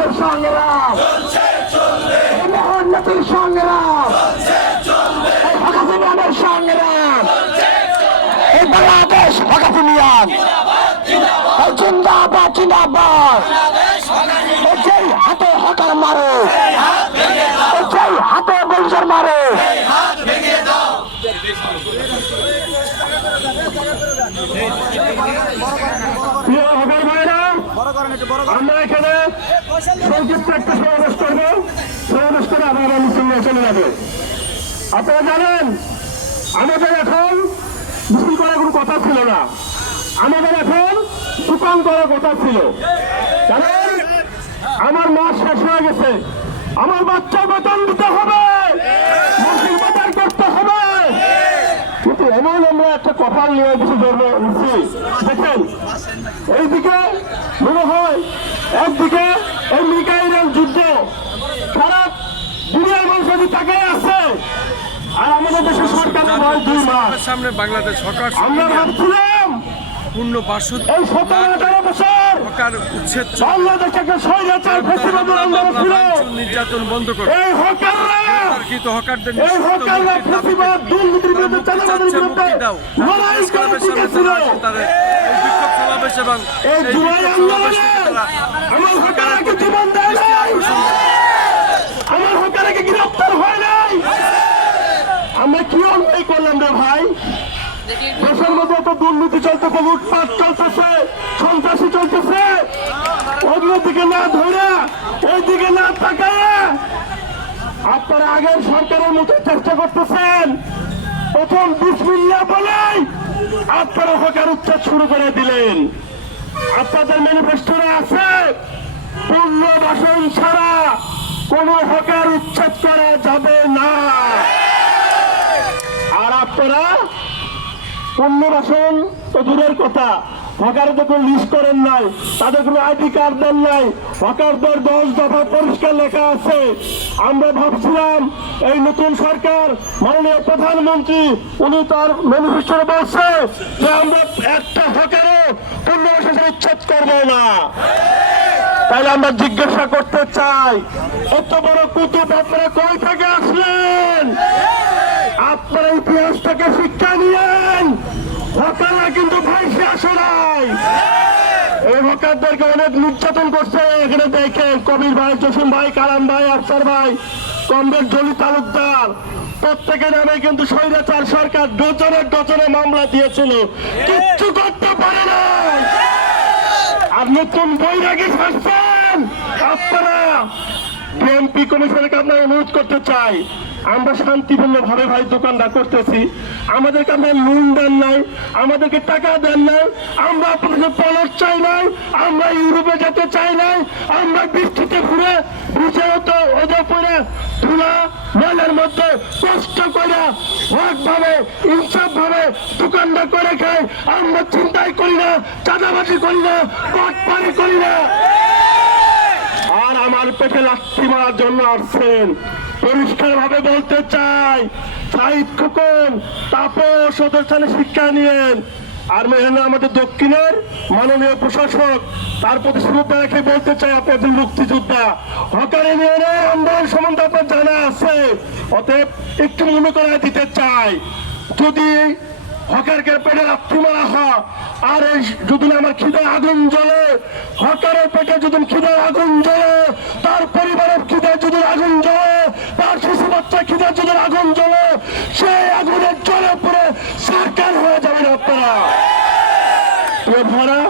মানুষের সংগ্রাম, মহান জাতির সংগ্রাম, হকাফিনিয়ানের সংগ্রাম, এই বাংলাদেশ হকাফিনিয়ান জিন্দাবাদ জিন্দাবাদ। যেই হাতে হকার মারে, যেই হাতে বলজার মারে, আমরা এখানে সংক্ষিপ্ত একটা সমাবেশ করবো, সমাবেশ করে আবার মিছিল নিয়ে চলে যাবে। আপনারা জানেন আমাদের এখন মিছিল করার কোনো কথা ছিল না, আমাদের এখন দোকান করার কথা ছিল। কারণ আমার মাস শেষ হয়ে গেছে, আমার বাচ্চার বেতন দিতে হবে, মাসিক বাজার করতে হবে। কিন্তু এমন আমরা একটা কপাল নিয়ে কিছু নিচ্ছি। দেখেন এইদিকে মনে হয় একদিকে এই মিকাইলের যুদ্ধ সারা দুনিয়ার মানুষ যদি তাকে আছে, আর আমাদের দেশের সরকারের বয়স 2 মাস। সামনে বাংলাদেশ সরকার আমরা ভাবছিলাম পূর্ণ 12 এই 17-18 বছর হকার উচ্ছেদ বাংলাদেশকে স্বৈরাচার ফ্যাসিবাদের আন্দোলন ছিল, নির্যাতন বন্ধ করে এই হকাররা হকারদের ফ্যাসিবাদ দুর্নীতির বিরুদ্ধে চাঁদাবাজির বিরুদ্ধে লড়াই করে টিকেছিল। বিক্ষোভ সমাবেশ এবং এই জুলাই আন্দোলনে আমার হকারকে জীবন দেয় নাই, আমার হকারকে গ্রেফতার হয় নাই। আমরা কি অন্যায় করলাম রে ভাই? দেশের মধ্যে এত দুর্নীতি চলতেছে, লুটপাট চলতেছে, সন্ত্রাসী চলতেছে, অন্যদিকে না ধরে ওইদিকে না তাকায় আপনারা আগের সরকারের মতো চেষ্টা করতেছেন। প্রথম বিসমিল্লাহ বলেই আপনারা হকার উচ্ছেদ শুরু করে দিলেন। আপনাদের ম্যানিফেস্টোরে আছে পুনর্বাসন ছাড়া কোনো হকার উচ্ছেদ করা যাবে না। আর আপনারা পুনর্বাসন তো দূরের কথা, হকারদের কোনো লিস্ট করেন নাই, তাদের কোনো আইডি কার্ড দেন নাই, হকারদের 10 দফা পরিষ্কার লেখা আছে। আমরা ভাবছিলাম এই নতুন সরকার, মাননীয় প্রধানমন্ত্রী উনি তার ম্যানিফেস্টোরে বলছে যে আমরা একটা হকারও পুনর্বাসন উচ্ছেদ করবো না। তাহলে আমরা জিজ্ঞাসা করতে চাই, এত বড় কুতুব আপনারা কই থেকে আসলেন? আপনারা ইতিহাস থেকে শিক্ষা নিয়েন, হকাররা কিন্তু ভাইসে আসে নাই। এই হকারদেরকে অনেক নির্যাতন করছে। এখানে দেখেন কবির ভাই, জসিম ভাই, কালাম ভাই, আফসার ভাই, কমরেড জলি তালুকদার, প্রত্যেকের নামে কিন্তু স্বৈরাচার সরকার ডজনে মামলা দিয়েছিল, কিচ্ছু করতে পারে নাই। আর নতুন বৈরাগী শাসন আপনারা বিএনপি কমিশনকে আমরা অনুরোধ করতে চাই, আমরা শান্তিপূর্ণ ভাবে ভাই দোকানটা করতেছি, আমাদেরকে আপনার লোন দেন নাই, আমাদেরকে টাকা দেন নাই, আমরা আপনাদের পলট চাই নাই, আমরা ইউরোপে যেতে চাই নাই, আমরা বৃষ্টিতে ঘুরে ভিজে হতো ওদের পরে ধুলা ময়লার মধ্যে কষ্ট করে হক ভাবে ইনসাফ ভাবে দোকানটা করে খাই। আমরা চিন্তাই করি না, চাঁদাবাজি করি না, কটপানি করি না। আর আমার পেটে লাথি মারার জন্য আসছেন। পরিষ্কার ভাবে বলতে চাই, সাহিদ খোকন, তাপস ওদের স্থানে শিক্ষা নিয়েন। আর মেহনা আমাদের দক্ষিণের মাননীয় প্রশাসক, তার প্রতি শ্রদ্ধা রেখে বলতে চাই, আপনাদের মুক্তিযোদ্ধা হকার ইউনিয়নের আন্দোলন সম্বন্ধে আপনার জানা আছে, অতএব একটু মনে করাই দিতে চাই, যদি হকারকে পেটে লাথি মারা হয় আর এই যদি আমার খিদে আগুন জ্বলে, হকারের পেটে যদি খিদে আগুন জ্বলে, তার পরিবারের খিদে যদি আগুন জ্বলে, তার শিশু বাচ্চা খিদে যদি আগুন জ্বলে, সেই আগুনের জলে পড়ে সরকার হয়ে যাবেন আপনারা। ভাড়া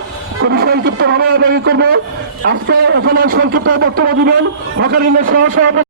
খুবই সংক্ষিপ্ত ভাবে করবো আজকে। এখানে সংক্ষিপ্ত বক্তব্য দিবেন হকার ইউনিয়নের সহ সভাপতি